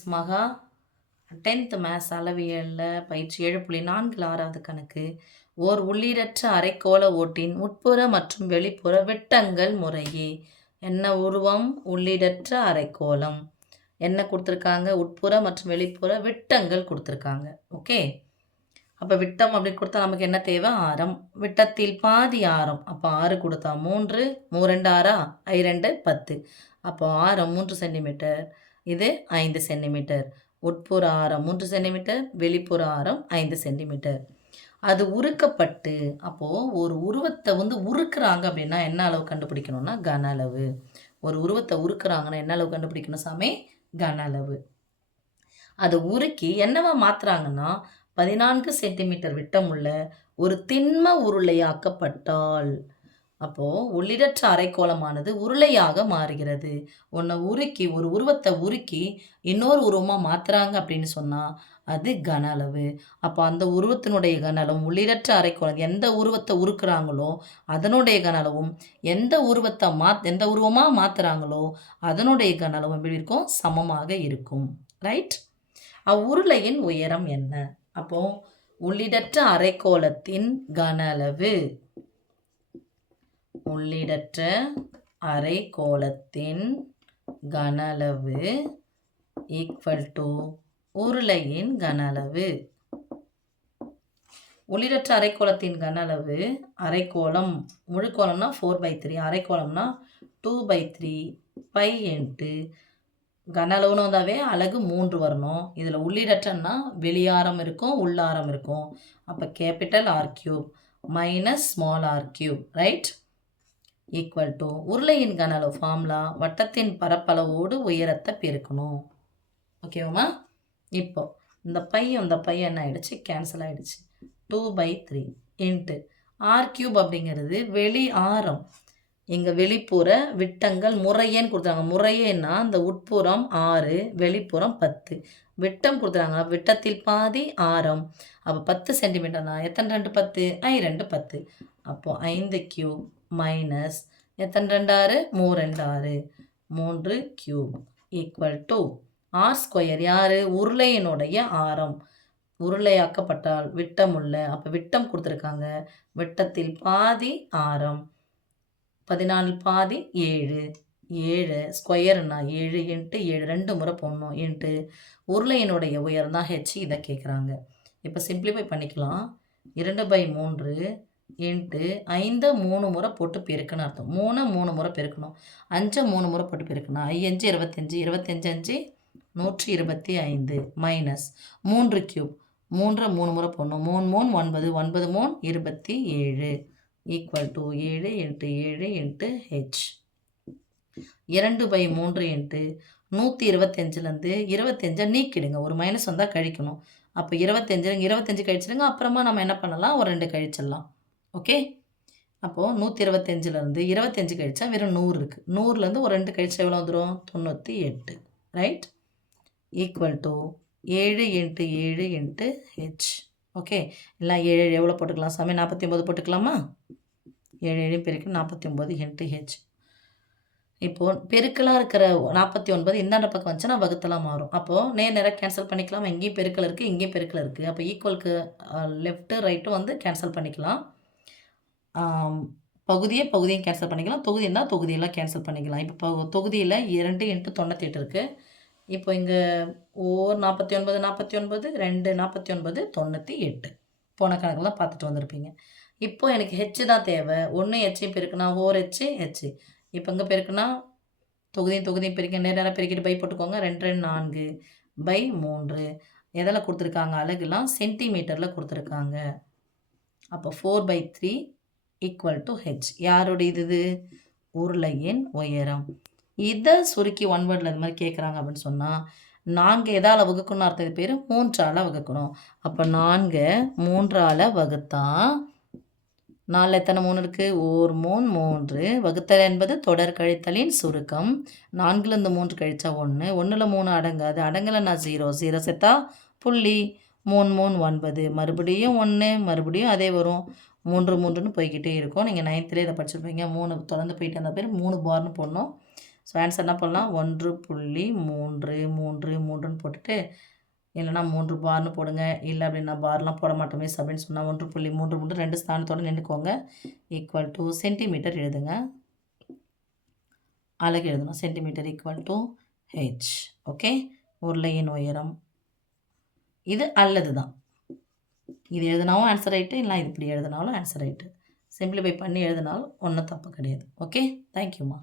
Miss மகா 10th maths அளவியலில் பயிற்சி 7.4 6வது கணக்கு. ஓர் உள்ளீடற்ற அரைக்கோள ஓட்டின் உட்புற மற்றும் வெளிப்புற விட்டங்கள் முறையே. என்ன உருவம்? உள்ளீடற்ற அரைக்கோளம். என்ன கொடுத்துருக்காங்க? உட்புற மற்றும் வெளிப்புற விட்டங்கள் கொடுத்துருக்காங்க. ஓகே, அப்போ விட்டம் அப்படின்னு கொடுத்தா நமக்கு என்ன தேவை? ஆரம். விட்டத்தில் பாதி ஆரம். அப்போ 6 கொடுத்தா 3, 2 6 2 10. அப்போ ஆரம் 3 சென்டிமீட்டர், இது 5 சென்டிமீட்டர். உட்புற ஆரம் 3 சென்டிமீட்டர், வெளிப்புற ஆரம் 5 சென்டிமீட்டர். அது உருக்கப்பட்டு, அப்போது ஒரு உருவத்தை உருக்குறாங்க அப்படின்னா என்ன அளவு கண்டுபிடிக்கணும்னா கன அளவு. ஒரு உருவத்தை உருக்குறாங்கன்னா என்ன அளவு கண்டுபிடிக்கணும் சாமி? கன அளவு. அதை உருக்கி என்னவா மாத்துறாங்கன்னா 14 சென்டிமீட்டர் விட்டமுள்ள ஒரு திண்ம உருளையாக்கப்பட்டால், அப்போ உள்ளிடற்ற அரைக்கோளமானது உருளையாக மாறுகிறது. ஒன்றை உருக்கி, ஒரு உருவத்தை உருக்கி இன்னொரு உருவமாக மாத்துறாங்க அப்படின்னு சொன்னால் அது கன அளவு. அப்போ அந்த உருவத்தினுடைய கன அளவும் உள்ளிடற்ற அரைக்கோளம் எந்த உருவத்தை உருக்குறாங்களோ அதனுடைய கன அளவும், எந்த உருவமாக மாத்துறாங்களோ அதனுடைய கன அளவும் எப்படி இருக்கும்? சமமாக இருக்கும். ரைட்? அவ்வுருளையின் உயரம் என்ன? அப்போ உள்ளிடற்ற அரைக்கோளத்தின் கன அளவு, உள்ளிடற்ற அரைக்கோளத்தின் கன அளவு ஈக்குவல் டு உருளையின் கன அளவு. உள்ளிடற்ற அரைக்கோளத்தின் கன அளவு, அரைக்கோளம் முழுக்கோளம்னா 4/3, அரைக்கோளம்னா 2/3 பை இன்ட்டு கன அளவுன்னு வந்தாவே அலகு 3 வரணும். இதில் உள்ளிடற்றன்னா வெளியாரம் இருக்கும், உள்ளாரம் இருக்கும். அப்போ capital R³ minus small R³ right? Equal to உருளையின் கன அளவு ஃபார்முலா வட்டத்தின் பரப்பளவோடு உயரத்தை பெருக்கணும். ஓகேவாம்மா? இப்போ இந்த பையன் என்ன ஆயிடுச்சு? கேன்சல் ஆயிடுச்சு. 2/3 இன்ட்டு R³ அப்படிங்கிறது வெளி ஆரம். இங்கே வெளிப்புற விட்டங்கள் முறையேன்னு கொடுத்தாங்க. முறையேன்னா இந்த உட்புறம் 6, வெளிப்புறம் 10. விட்டம் கொடுத்துறாங்க. விட்டத்தில் பாதி ஆரம். அப்போ 10 சென்டிமீட்டர்னா எத்தனை 2 10? 2 10. அப்போ 5³ மைனஸ் எத்தனை 2 6? 3 2 6 3³ ஈக்குவல் டு R². யார்? உருளையினுடைய ஆரம். உருளையாக்கப்பட்டால் விட்டமுள்ள, அப்போ விட்டம் கொடுத்துருக்காங்க. விட்டத்தில் பாதி ஆரம். 14 பாதி 7. 7 ஸ்கொயர்னா 7 இன்ட்டு 7 2 முறை போடணும். இன்ட்டு உருளையினுடைய உயரம் தான் ஹெச். இதை கேட்குறாங்க. இப்போ சிம்பிளிஃபை பண்ணிக்கலாம். 2/3 இன்ட்டு 5 3 முறை போட்டு பெருக்குன்னு அர்த்தம். 3 முறை பெருக்கணும். 5 3 முறை போட்டு பெருக்கணும். 5 25 25 125 மைனஸ் 3³ 3 முறை போடணும். 3 3 9 9 27 equal to 7 into 7 into H. 2/3 into 125லேருந்து 25 நீக்கிடுங்க. ஒரு மைனஸ் வந்தால் கழிக்கணும். அப்போ 25 கழிச்சிடுங்க. அப்புறமா நம்ம என்ன பண்ணலாம்? ஒரு 2 கழிச்சிடலாம். ஓகே, அப்போது 125லேருந்து 25 கழிச்சா வெறும் 100 இருக்குது. 100லேருந்து ஒரு 2 கழிச்சா எவ்வளோ வந்துடும்? 98. Right? Equal to 7 into 7 into H. Okay, எல்லாம் 7 எவ்வளோ போட்டுக்கலாம் சாமி? 49 போட்டுக்கலாமா? 7 பெருக்கு 49 இன்ட்டு ஹெச். இப்போது பெருக்கலாக இருக்கிற 49 இந்தாண்ட பக்கம் வந்துச்சுன்னா வகுத்தலாம் மாறும். அப்போது நேராக கேன்சல் பண்ணிக்கலாம். இங்கேயும் பெருக்கல் இருக்குது, இங்கேயும் பெருக்கல் இருக்குது. அப்போ ஈக்குவலுக்கு லெஃப்ட்டு ரைட்டும் கேன்சல் பண்ணிக்கலாம். பகுதியும் கேன்சல் பண்ணிக்கலாம். தொகுதி இருந்தால் தொகுதியெல்லாம் கேன்சல் பண்ணிக்கலாம். இப்போ தொகுதியில் 2 இன்ட்டு 98 இருக்குது. இப்போ இங்கே 49 49 2 49 98. போன கணக்கெல்லாம் பார்த்துட்டு வந்திருப்பீங்க. இப்போ எனக்கு ஹெச் தான் தேவை. 1 ஹெச்சையும் பெருக்குனா 4 ஹெச் ஹெச். இப்போ இங்கே பெருக்குனா தொகுதியும் பெருக்க நேரம் பெருக்கிட்டு பை போட்டுக்கோங்க. 2 2 4/3. எதில் கொடுத்துருக்காங்க? அலகுலாம் சென்டிமீட்டரில் கொடுத்துருக்காங்க. அப்போ 4/3 ஈக்குவல் டு ஹெச். யாருடைய இது? உருளையின் உயரம். இதை சுருக்கி 1 வேர்டில் இந்த மாதிரி கேட்குறாங்க அப்படின்னு சொன்னால் 4 எதால் வகுக்கணும்னு அர்த்தம். பேர் 3ஆல் வகுக்கணும். அப்போ 4 3ஆல் வகுத்தா 4 எத்தனை 3 இருக்குது? 1 3 3. வகுத்தல் என்பது தொடர் கழித்தலின் சுருக்கம். 4லேருந்து 3 கழிச்சா 1. 1ல் 3 அடங்காது. அடங்கலைன்னா 0. 0 சேர்த்தா புள்ளி. 3 3 9. மறுபடியும் 1, மறுபடியும் அதே வரும். 3 3ன்னு போய்கிட்டே இருக்கும். நீங்கள் 9th இதை படிச்சிருப்பீங்க. 3 தொடர்ந்து போயிட்டு அந்த பேர் 3 பார்னு போடணும். ஸோ ஆன்சர் என்ன பண்ணலாம் 1.33 போட்டுட்டு இல்லைனா 3 பார்னு போடுங்க. இல்லை அப்படின்னா பார்லாம் போட மாட்டோம் மிஸ் அப்படின்னு சொன்னால் 1.33 2 ஸ்தானத்தோடு நின்றுக்கோங்க. ஈக்குவல் டு சென்டிமீட்டர் எழுதுங்க. அலகு எழுதணும். Centimetre equal to H. Okay, உருளையின் உயரம் இது அல்லது தான். இது எழுதினாலும் ஆன்சர் ரைட்டு, இல்லை இது இப்படி எழுதினாலும் ஆன்சர் ரைட்டு. சிம்பிளிஃபை பண்ணி எழுதினாலும் ஒன்றும் தப்பு கிடையாது. ஓகே, தேங்க்யூம்மா.